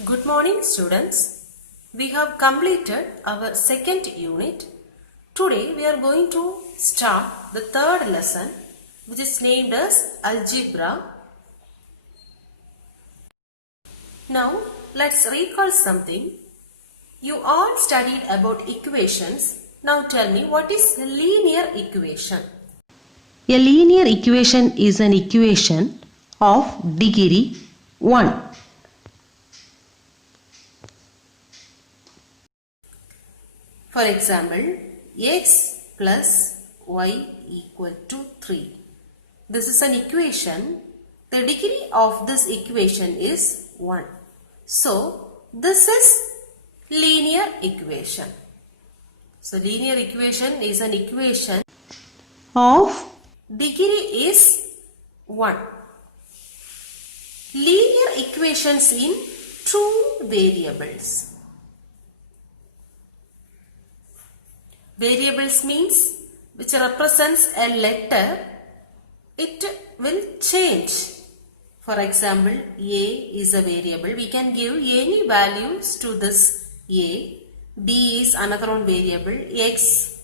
Good morning, students. We have completed our second unit. Today we are going to start the third lesson, which is named as Algebra. Now let's recall something. You all studied about equations. Now tell me, what is linear equation? A linear equation is an equation of degree 1. For example, x plus y equal to 3. This is an equation. The degree of this equation is 1. So, this is linear equation. So, linear equation is an equation Of degree is 1. Linear equations in two variables. Variables means which represents a letter, it will change. For example, a is a variable. We can give any values to this a. B is another one variable. X,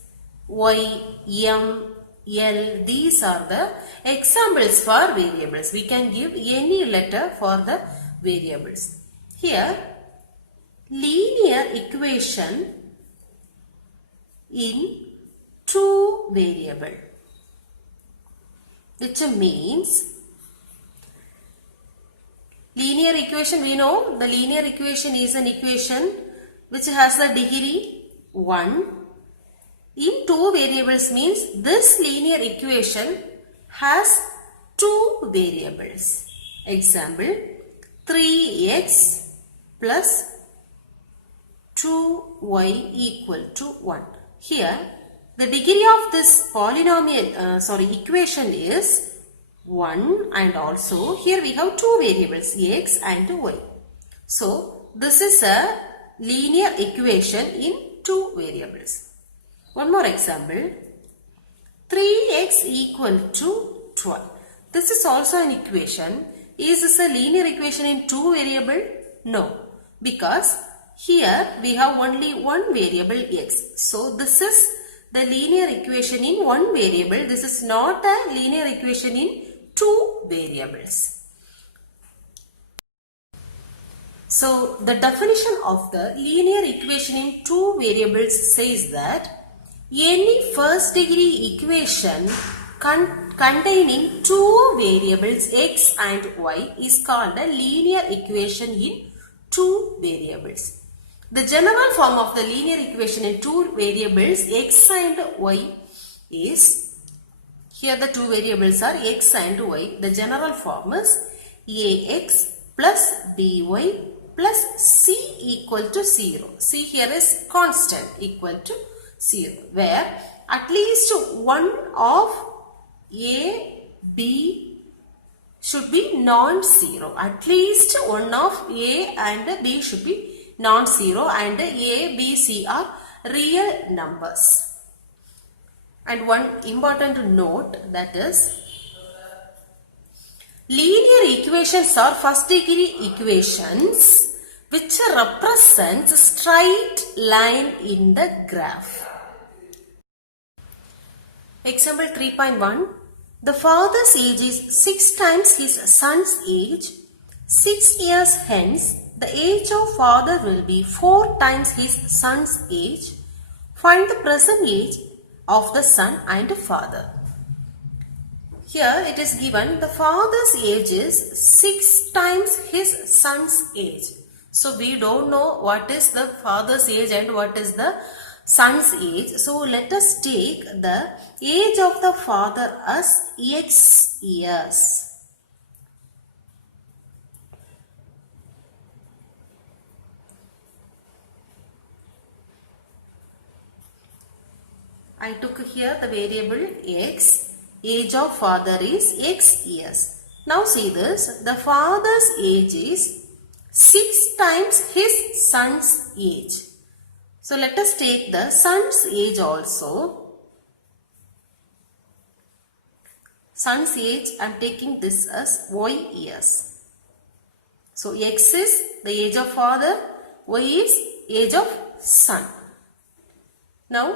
y, m, l. These are the examples for variables. We can give any letter for the variables. Here, linear equation in two variable, which means linear equation, we know the linear equation is an equation which has the degree 1 in two variables, means this linear equation has two variables. Example, 3x plus 2y equal to 1. Here, the degree of this equation is 1, and also here we have two variables, x and y. So, this is a linear equation in two variables. One more example, 3x equal to 12. This is also an equation. Is this a linear equation in two variable? No, because here we have only one variable x. So this is the linear equation in one variable. This is not a linear equation in two variables. So the definition of the linear equation in two variables says that any first degree equation containing two variables x and y is called a linear equation in two variables. The general form of the linear equation in two variables x and y is, here the two variables are x and y. The general form is ax plus by plus c equal to 0. C here is constant equal to 0, where at least one of a, b should be non-zero. At least one of a and b should be non-zero, and a, b, c are real numbers. And one important note, that is, linear equations are first degree equations which represents straight line in the graph. Example 3.1. The father's age is 6 times his son's age. 6 years hence, the age of father will be 4 times his son's age. Find the present age of the son and father. Here it is given the father's age is 6 times his son's age. So we don't know what is the father's age and what is the son's age. So let us take the age of the father as x years. I took here the variable x, age of father is x years. Now see this, the father's age is 6 times his son's age. So let us take the son's age also. Son's age, I am taking this as y years. So X is the age of father, Y is age of son. Now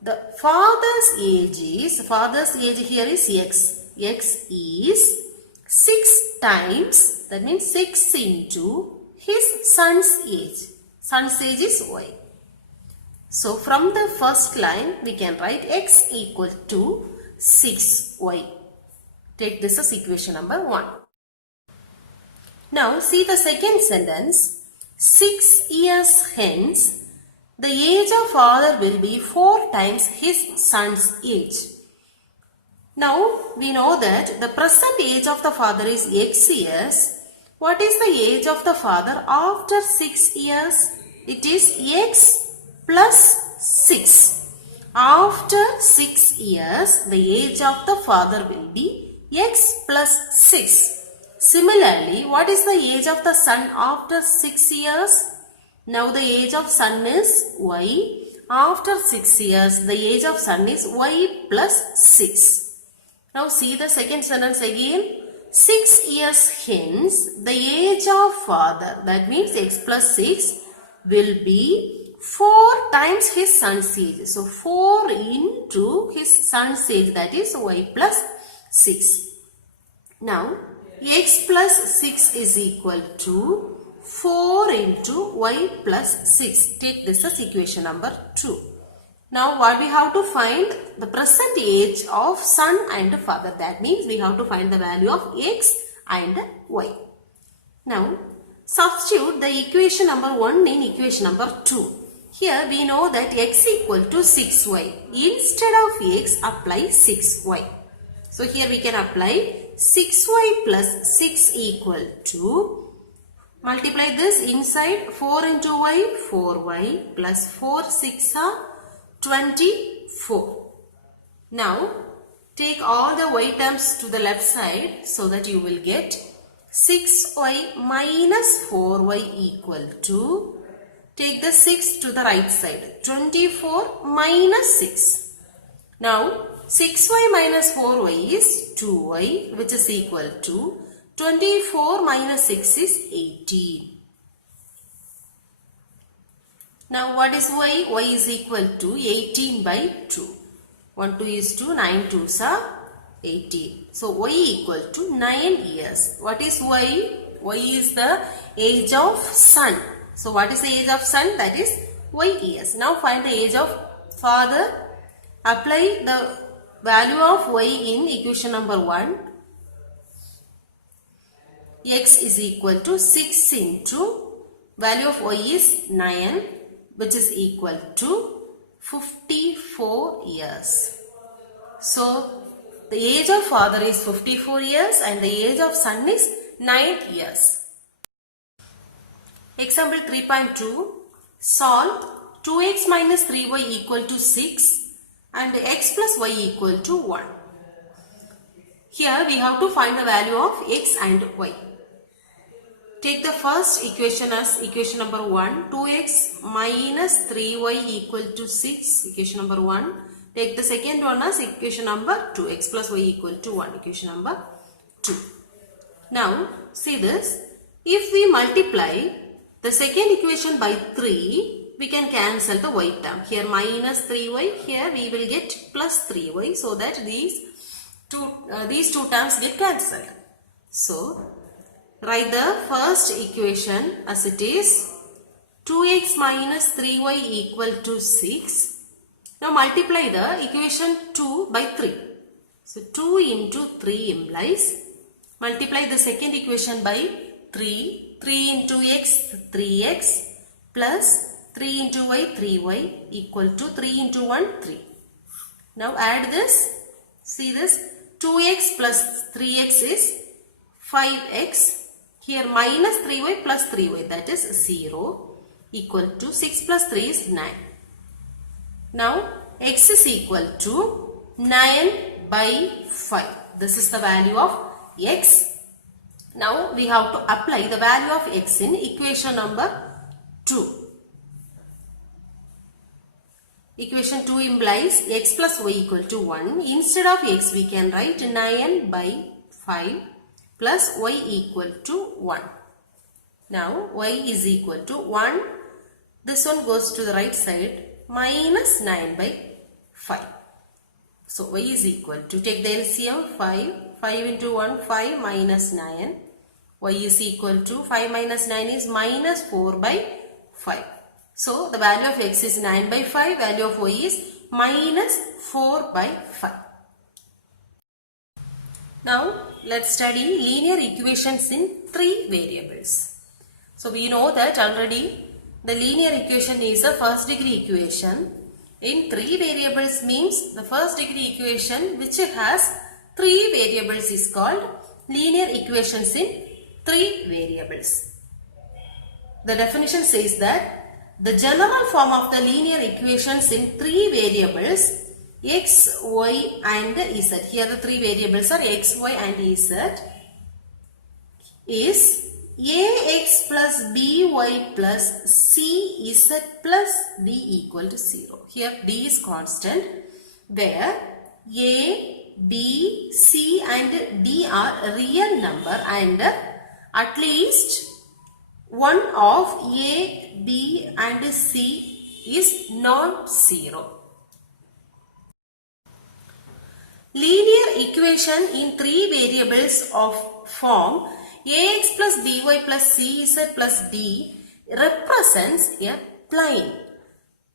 the father's age here is X. X is 6 times, that means 6 into his son's age. Son's age is Y. So from the first line we can write X equal to 6Y. Take this as equation number 1. Now see the second sentence. 6 years hence, the age of father will be 4 times his son's age. Now we know that the present age of the father is X years. What is the age of the father after 6 years? It is X plus 6. After 6 years, the age of the father will be X plus 6. Similarly, what is the age of the son after 6 years? Now the age of son is Y. After 6 years, the age of son is Y plus 6. Now see the second sentence again. 6 years hence, the age of father, that means X plus 6, will be 4 times his son's age. So 4 into his son's age, that is Y plus 6. Now X plus 6 is equal to 4 into Y plus 6. Take this as equation number 2. Now what we have to find? The present age of son and father. That means we have to find the value of X and Y. Now substitute the equation number 1 in equation number 2. Here we know that X equal to 6Y. Instead of X, apply 6Y. So here we can apply 6Y plus 6 equal to, multiply this inside, 4 into Y, 4Y plus 4 6 are 24. Now take all the Y terms to the left side so that you will get 6Y minus 4Y equal to, take the 6 to the right side, 24 minus 6. Now 6Y minus 4Y is 2Y, which is equal to 24 minus 6 is 18. Now what is Y? Y is equal to 18 by 2. 1 2 is 2, 9 2s are 18. So Y equal to 9 years. What is Y? Y is the age of son. So what is the age of son? That is Y years. Now find the age of father. Apply the value of Y in equation number 1. X is equal to 6 into value of Y is 9, which is equal to 54 years. So the age of father is 54 years and the age of son is 9 years. Example 3.2. Solve 2x minus 3y equal to 6 and x plus y equal to 1. Here we have to find the value of x and y. Take the first equation as equation number 1. 2x minus 3y equal to 6. Equation number 1. Take the second one as equation number 2. X plus y equal to 1. Equation number 2. Now see this. If we multiply the second equation by 3, we can cancel the y term. Here minus 3y. Here we will get plus 3y. So that these two terms get cancelled. So write the first equation as it is 2x minus 3y equal to 6. Now multiply the equation 2 by 3. So 2 into 3 implies, multiply the second equation by 3. 3 into x, 3x plus 3 into y, 3y equal to 3 into 1, 3. Now add this. See this. 2x plus 3x is 5x. Here minus 3y plus 3y, that is 0, equal to 6 plus 3 is 9. Now x is equal to 9 by 5. This is the value of x. Now we have to apply the value of x in equation number 2. Equation 2 implies x plus y equal to 1. Instead of x we can write 9 by 5 plus y equal to 1. Now y is equal to 1. This one goes to the right side, minus 9 by 5. So y is equal to, take the LCM, 5. 5 into 1, 5 minus 9. Y is equal to, 5 minus 9 is minus 4 by 5. So the value of x is 9 by 5, value of y is minus 4 by 5. Now let's study linear equations in 3 variables. So we know that already the linear equation is a first degree equation. In 3 variables means the first degree equation which has 3 variables is called linear equations in 3 variables. The definition says that the general form of the linear equations in 3 variables x, y and z. Here the 3 variables are x, y and z is ax plus by plus cz plus d equal to 0. Here d is constant, where a, b, c and d are real number and at least one of a, b and c is non-zero. Linear equation in 3 variables of form ax plus by plus cz plus d represents a plane.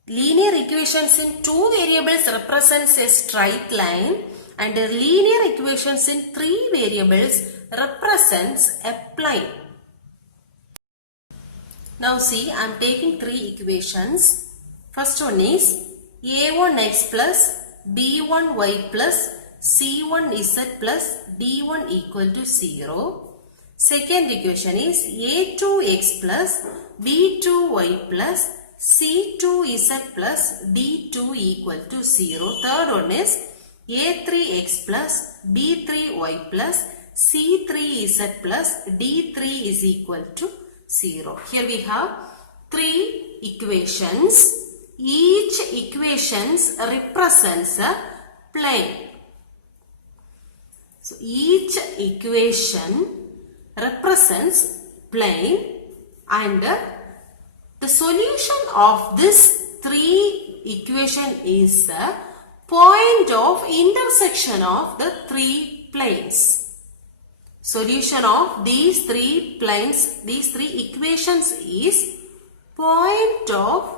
Linear equations in 2 variables represents a straight line and linear equations in 3 variables represents a plane. Now see, I am taking 3 equations. First one is a1x plus b1y plus c1z plus d1 equal to 0. Second equation is a2x plus b2y plus c2z plus d2 equal to 0. Third one is a3x plus b3y plus c3z plus d3 is equal to 0. Here we have 3 equations. Each equations represents a plane. So each equation represents plane and the solution of this 3 equation is the point of intersection of the 3 planes. Solution of these 3 planes, these 3 equations is point of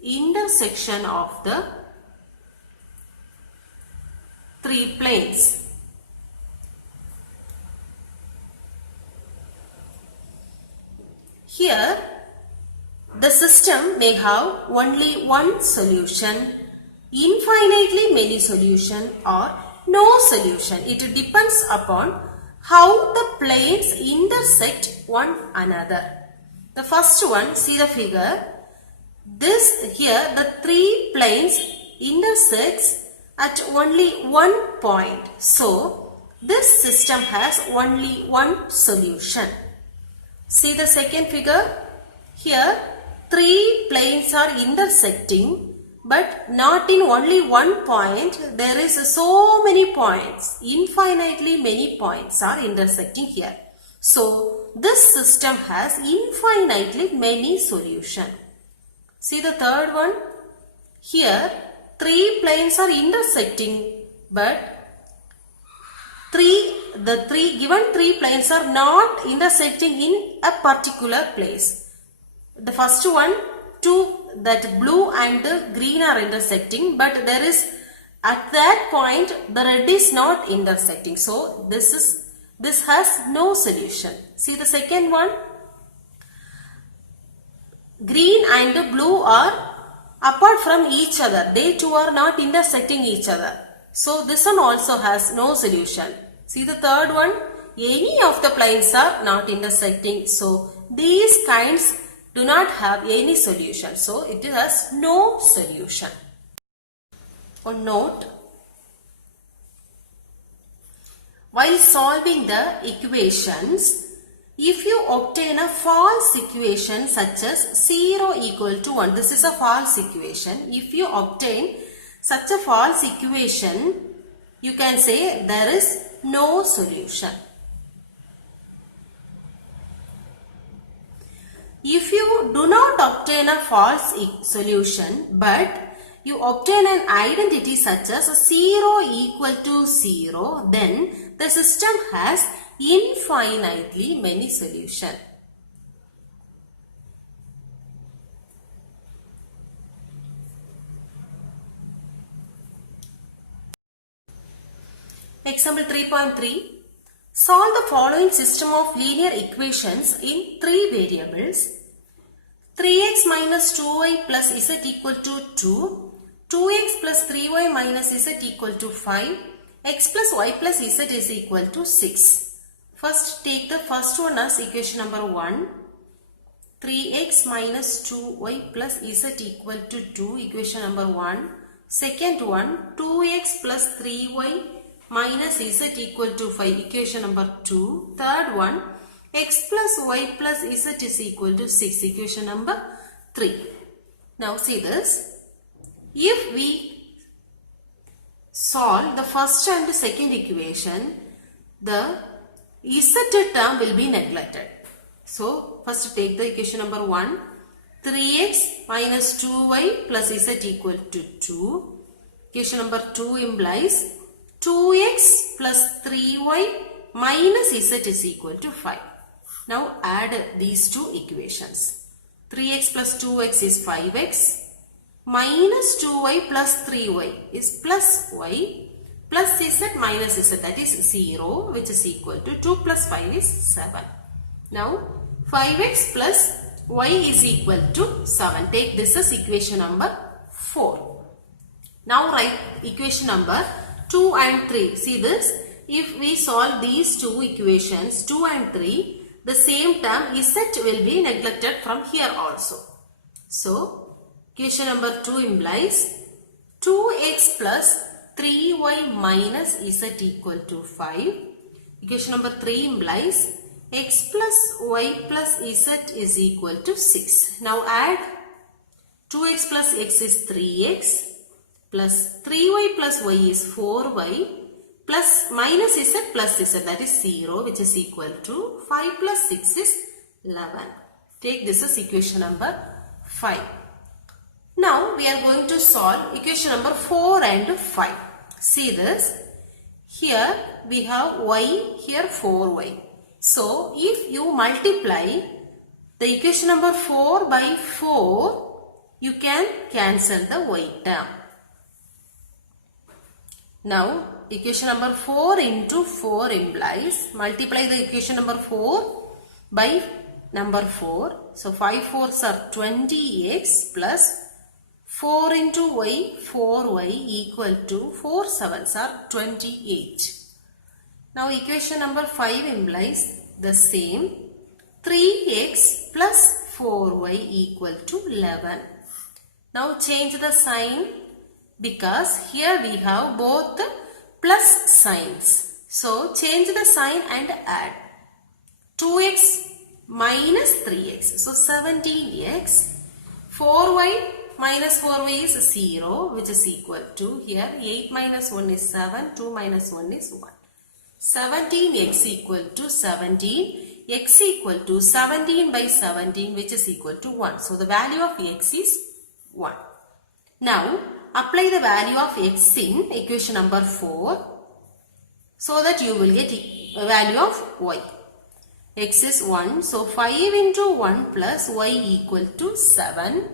intersection of the 3 planes. Here, the system may have only one solution, infinitely many solution or no solution. It depends upon how the planes intersect one another. The first one, see the figure. This here, the 3 planes intersects at only one point. So, this system has only one solution. See the second figure. Here 3 planes are intersecting but not in only one point. There is so many points. Infinitely many points are intersecting here. So this system has infinitely many solutions. See the third one. Here 3 planes are intersecting but given 3 planes are not intersecting in a particular place. The first one, 2, that blue and the green are intersecting, but there is at that point the red is not intersecting. So this has no solution. See the second one, green and blue are apart from each other. They two are not intersecting each other. So this one also has no solution. See the third one, any of the planes are not intersecting. So these kinds do not have any solution. So it has no solution. One note, while solving the equations, if you obtain a false equation such as 0 equal to 1, this is a false equation. If you obtain such a false equation, you can say there is no solution. If you do not obtain a false solution, but you obtain an identity such as 0 equal to 0, then the system has infinitely many solutions. Example 3.3. Solve the following system of linear equations in 3 variables. 3x minus 2y plus z equal to 2, 2x plus 3y minus z equal to 5, x plus y plus z is equal to 6. First take the first one as equation number 1. 3x minus 2y plus z equal to 2, equation number 1. Second one, 2x plus 3y minus z equal to 5, equation number 2. Third one, x plus y plus z is equal to 6, equation number 3. Now see this. If we solve the first and second equation, the z term will be neglected. So first take the equation number 1. 3x minus 2y plus z equal to 2. Equation number 2 implies 2x plus 3y minus z is equal to 5. Now add these two equations. 3x plus 2x is 5x. Minus 2y plus 3y is plus y. Plus z minus z, that is 0, which is equal to 2 plus 5 is 7. Now 5x plus y is equal to 7. Take this as equation number 4. Now write equation number 2 and 3. See this. If we solve these two equations, 2 and 3, the same term z will be neglected from here also. So, equation number 2 implies 2x plus 3y minus z equal to 5. Equation number 3 implies x plus y plus z is equal to 6. Now add 2x plus x is 3x plus 3y plus y is 4y plus minus z plus z, that is 0, which is equal to 5 plus 6 is 11. Take this as equation number 5. Now we are going to solve equation number 4 and 5. See this. Here we have y, here 4y. So if you multiply the equation number 4 by 4, you can cancel the y term. Now equation number 4 into 4 implies, multiply the equation number 4 by number 4. So 5 4s are 20x plus 4 into y, 4y equal to 4 7s are 28. Now equation number 5 implies the same, 3x plus 4y equal to 11. Now change the sign because here we have both plus signs. So change the sign and add 2x minus 3x. So 17x, 4y minus 4y is 0, which is equal to, here 8 minus 1 is 7, 2 minus 1 is 1. 17x equal to 17, x equal to 17 by 17, which is equal to 1. So the value of x is 1. Now apply the value of x in equation number 4 so that you will get a value of y. X is 1, so 5 into 1 plus y equal to 7.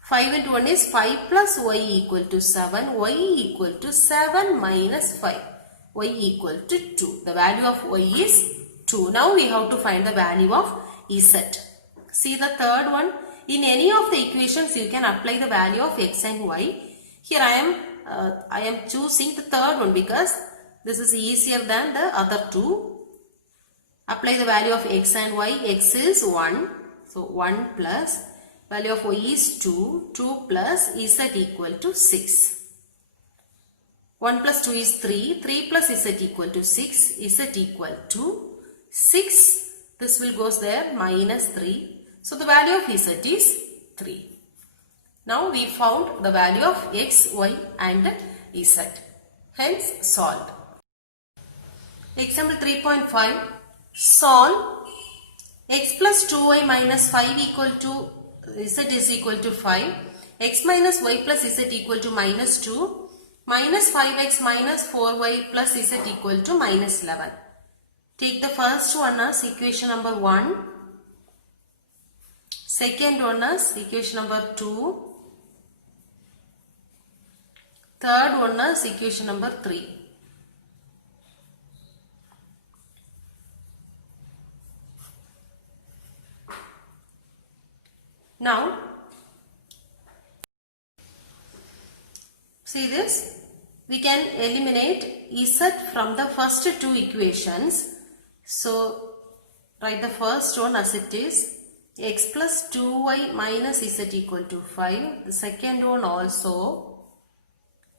5 into 1 is 5 plus y equal to 7. Y equal to 7 minus 5. Y equal to 2. The value of y is 2. Now we have to find the value of z. See the third one. In any of the equations you can apply the value of x and y. Here I am choosing the third one because this is easier than the other two. Apply the value of x and y. X is 1. So 1 plus value of y is 2. 2 plus z equal to 6. 1 plus 2 is 3. 3 plus z equal to 6. Z equal to 6. This will goes there, minus 3. So the value of z is 3. Now we found the value of x, y and z. Hence solved. Example 3.5. Solve x plus 2y minus 5 equal to z is equal to 5. X minus y plus z equal to minus 2. Minus 5x minus 4y plus z equal to minus 11. Take the first one as equation number 1. Second one as equation number 2. Third one is equation number 3. Now, see this, we can eliminate z from the first two equations. So, write the first one as it is, x plus 2y minus z equal to 5. The second one also,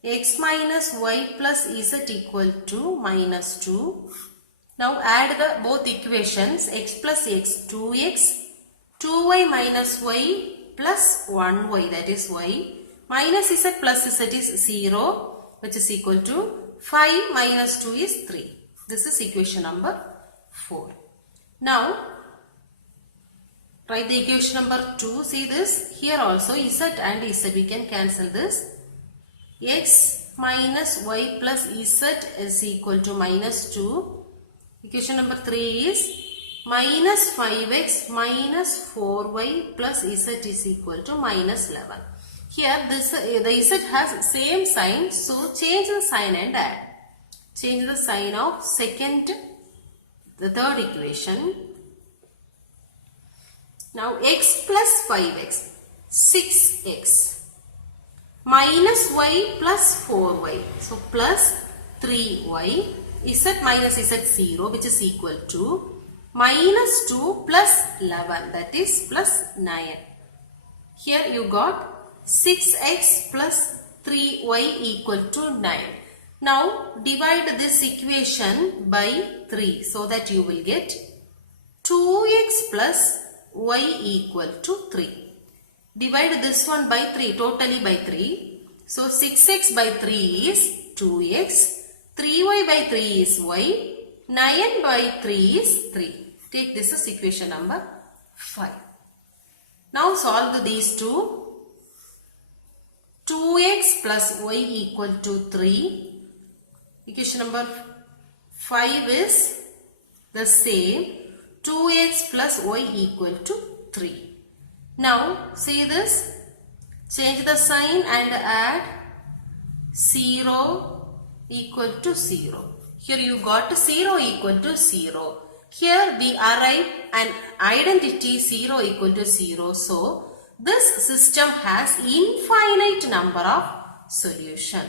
x minus y plus z equal to minus 2. Now, add the both equations, x plus x, 2x, 2y minus y plus 1y, that is y, minus z plus z is 0, which is equal to 5 minus 2 is 3. This is equation number 4. Now, write the equation number 2. See this, here also z and z, we can cancel this. X minus y plus z is equal to minus 2. Equation number 3 is minus 5x minus 4y plus z is equal to minus 11. Here the z has same sign, so change the sign and add. Change the sign of the third equation. Now x plus 5x, 6x minus y plus 4y. So plus 3y, z minus z 0, which is equal to minus 2 plus 11, that is plus 9. Here you got 6x plus 3y equal to 9. Now divide this equation by 3 so that you will get 2x plus y equal to 3. Divide this one by 3, totally by 3. So 6x by 3 is 2x, 3y by 3 is y, 9 by 3 is 3. Take this as equation number 5. Now solve these two. 2x plus y equal to 3. Equation number 5 is the same. 2x plus y equal to 3. Now see this. Change the sign and add 0 equal to 0. Here you got 0 equal to 0. Here we arrive an identity 0 equal to 0. So, this system has infinite number of solution.